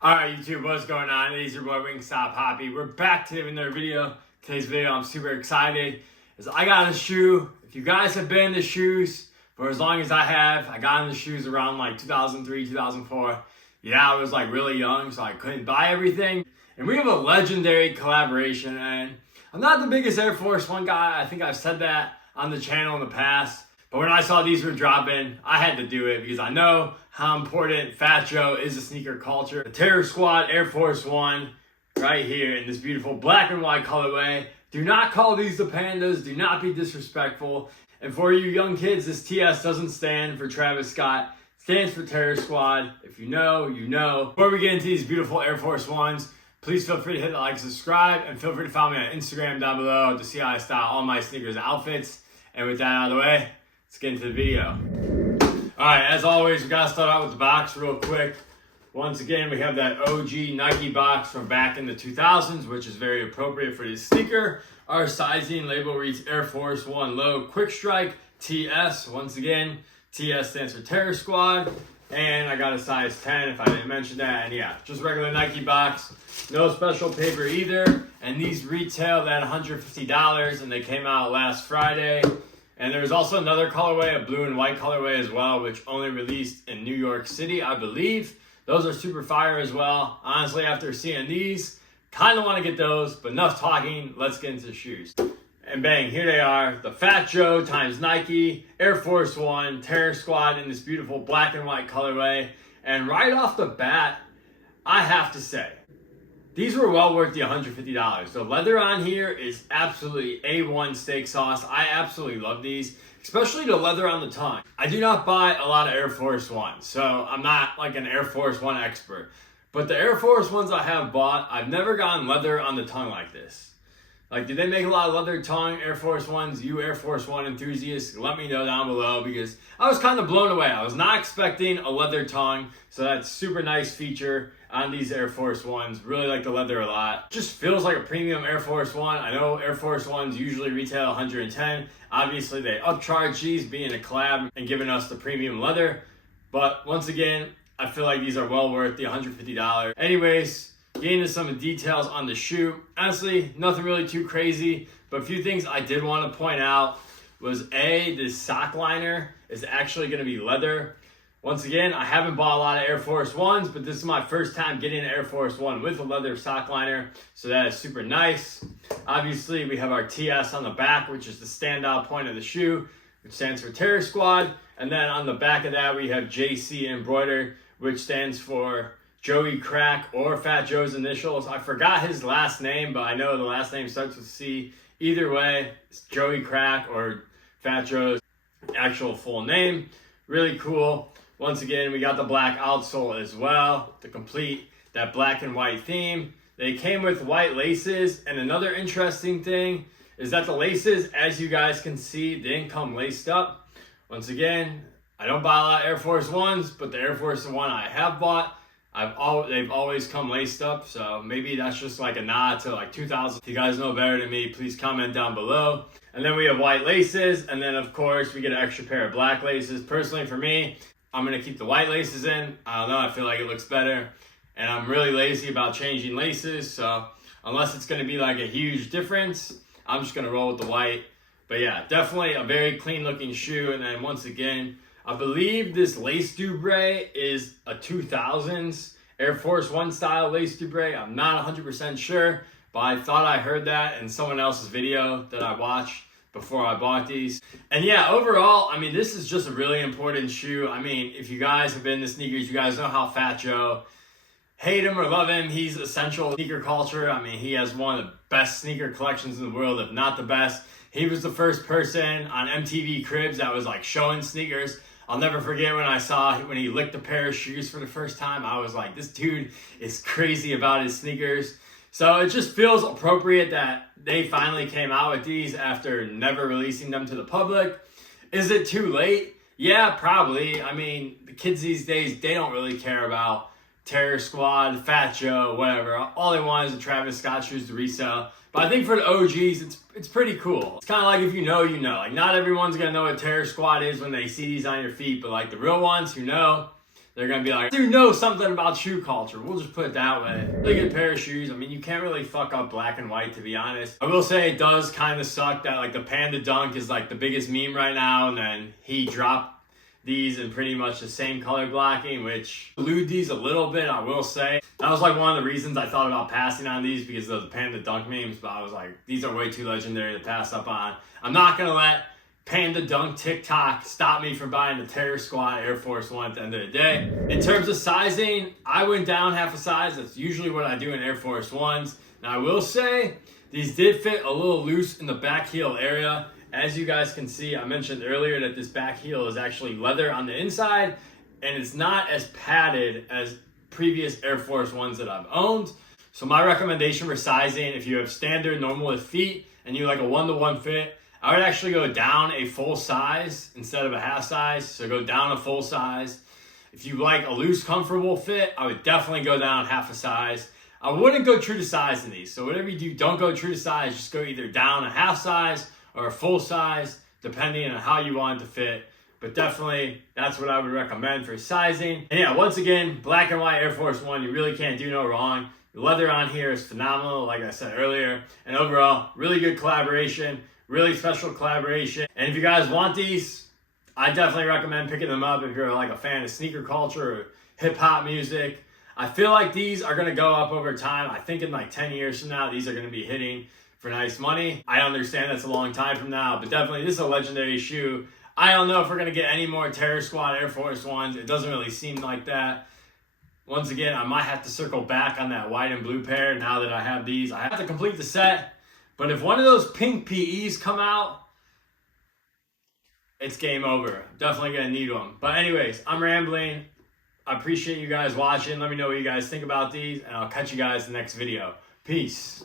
Alright YouTube, what's going on? It is your boy Wingstop Hoppy. We're back today with another video. Today's video, I'm super excited as I got a shoe. If you guys have been in the shoes for as long as I have, I got in the shoes around like 2003, 2004. Yeah, I was like really young, so I couldn't buy everything. And we have a legendary collaboration, and I'm not the biggest Air Force One guy. I think I've said that on the channel in the past. But when I saw these were dropping, I had to do it because I know how important Fat Joe is to sneaker culture. The Terror Squad Air Force One right here in this beautiful black and white colorway. Do not call these the Pandas. Do not be disrespectful. And for you young kids, this TS doesn't stand for Travis Scott. It stands for Terror Squad. If you know, you know. Before we get into these beautiful Air Force Ones, please feel free to hit the like, subscribe, and feel free to follow me on Instagram down below to see how I style all my sneakers and outfits. And with that out of the way, let's get into the video. Alright, as always, we gotta start out with the box real quick. Once again, we have that OG Nike box from back in the 2000s, which is very appropriate for this sneaker. Our sizing label reads Air Force One Low Quick Strike TS. Once again, TS stands for Terror Squad. And I got a size 10 if I didn't mention that. And yeah, just regular Nike box. No special paper either. And these retailed at $150 and they came out last Friday. And there's also another colorway, a blue and white colorway as well, which only released in New York City, I believe. Those are super fire as well. Honestly, after seeing these, kind of want to get those, but enough talking, let's get into the shoes. And bang, here they are, the Fat Joe times Nike Air Force One Terror Squad in this beautiful black and white colorway. And right off the bat, I have to say, these were well worth the $150. The leather on here is absolutely A1 steak sauce. I absolutely love these, especially the leather on the tongue. I do not buy a lot of Air Force Ones, so I'm not like an Air Force One expert. But the Air Force Ones I have bought, I've never gotten leather on the tongue like this. Like, do they make a lot of leather tongue Air Force Ones? You Air Force One enthusiasts, let me know down below because I was kind of blown away. I was not expecting a leather tongue, so that's super nice feature on these Air Force Ones. Really like the leather a lot. Just feels like a premium Air Force One. I know Air Force Ones usually retail 110. Obviously, they upcharge these being a collab and giving us the premium leather. But once again, I feel like these are well worth the $150. Anyways, getting into some details on the shoe. Honestly, nothing really too crazy, but a few things I did want to point out was this sock liner is actually going to be leather. Once again, I haven't bought a lot of Air Force Ones, but this is my first time getting an Air Force One with a leather sock liner, so that is super nice. Obviously, we have our TS on the back, which is the standout point of the shoe, which stands for Terror Squad. And then on the back of that, we have JC embroidered, which stands for Joey Crack or Fat Joe's initials. I forgot his last name, but I know the last name starts with C. Either way, it's Joey Crack or Fat Joe's actual full name. Really cool. Once again, we got the black outsole as well to complete that black and white theme. They came with white laces, and another interesting thing is that the laces, as you guys can see, didn't come laced up. Once again, I don't buy a lot of Air Force Ones, but the Air Force One I have bought, they've always come laced up, so maybe that's just like a nod to like 2000. If you guys know better than me, please comment down below. And then we have white laces, and then of course we get an extra pair of black laces. Personally for me, I'm gonna keep the white laces in. I don't know, I feel like it looks better. And I'm really lazy about changing laces, so unless it's gonna be like a huge difference, I'm just gonna roll with the white. But yeah, definitely a very clean looking shoe. And then once again, I believe this lace doubre is a 2000s Air Force One style lace doubre. I'm not 100% sure, but I thought I heard that in someone else's video that I watched before I bought these. And yeah, overall, I mean, this is just a really important shoe. I mean, if you guys have been to sneakers, you guys know how Fat Joe, hate him or love him, he's essential sneaker culture. I mean, he has one of the best sneaker collections in the world, if not the best. He was the first person on MTV Cribs that was like showing sneakers. I'll never forget when he licked a pair of shoes for the first time. I was like, this dude is crazy about his sneakers. So it just feels appropriate that they finally came out with these after never releasing them to the public. Is it too late? Yeah, probably. I mean, the kids these days, they don't really care about Terror Squad, Fat Joe, whatever. All they want is the Travis Scott shoes to resell. But I think for the OGs, it's pretty cool. It's kind of like if you know, you know. Like, not everyone's going to know what Terror Squad is when they see these on your feet, but like the real ones who know, they're gonna be like, "You know something about shoe culture." We'll just put it that way. Really good pair of shoes. I mean, you can't really fuck up black and white, to be honest. I will say it does kind of suck that like the Panda Dunk is like the biggest meme right now, and then he dropped these in pretty much the same color blocking, which elude these a little bit, I will say. That was like one of the reasons I thought about passing on these, because of the Panda Dunk memes, but I was like, these are way too legendary to pass up on. I'm not gonna let Panda Dunk TikTok stop me from buying the Terror Squad Air Force One at the end of the day. In terms of sizing, I went down half a size. That's usually what I do in Air Force Ones. Now I will say, these did fit a little loose in the back heel area. As you guys can see, I mentioned earlier that this back heel is actually leather on the inside, and it's not as padded as previous Air Force Ones that I've owned. So my recommendation for sizing, if you have standard normal feet and you like a 1-to-1 fit, I would actually go down a full size instead of a half size. So go down a full size. If you like a loose, comfortable fit, I would definitely go down half a size. I wouldn't go true to size in these. So whatever you do, don't go true to size. Just go either down a half size or a full size, depending on how you want it to fit. But definitely, that's what I would recommend for sizing. And yeah, once again, black and white Air Force One, you really can't do no wrong. The leather on here is phenomenal, like I said earlier. And overall, really good collaboration, really special collaboration. And if you guys want these, I definitely recommend picking them up if you're like a fan of sneaker culture or hip hop music. I feel like these are gonna go up over time. I think in like 10 years from now, these are gonna be hitting for nice money. I understand that's a long time from now, but definitely this is a legendary shoe. I don't know if we're going to get any more Terror Squad Air Force Ones. It doesn't really seem like that. Once again, I might have to circle back on that white and blue pair now that I have these. I have to complete the set, but if one of those pink PEs come out, it's game over. Definitely going to need one. But anyways, I'm rambling. I appreciate you guys watching. Let me know what you guys think about these, and I'll catch you guys in the next video. Peace.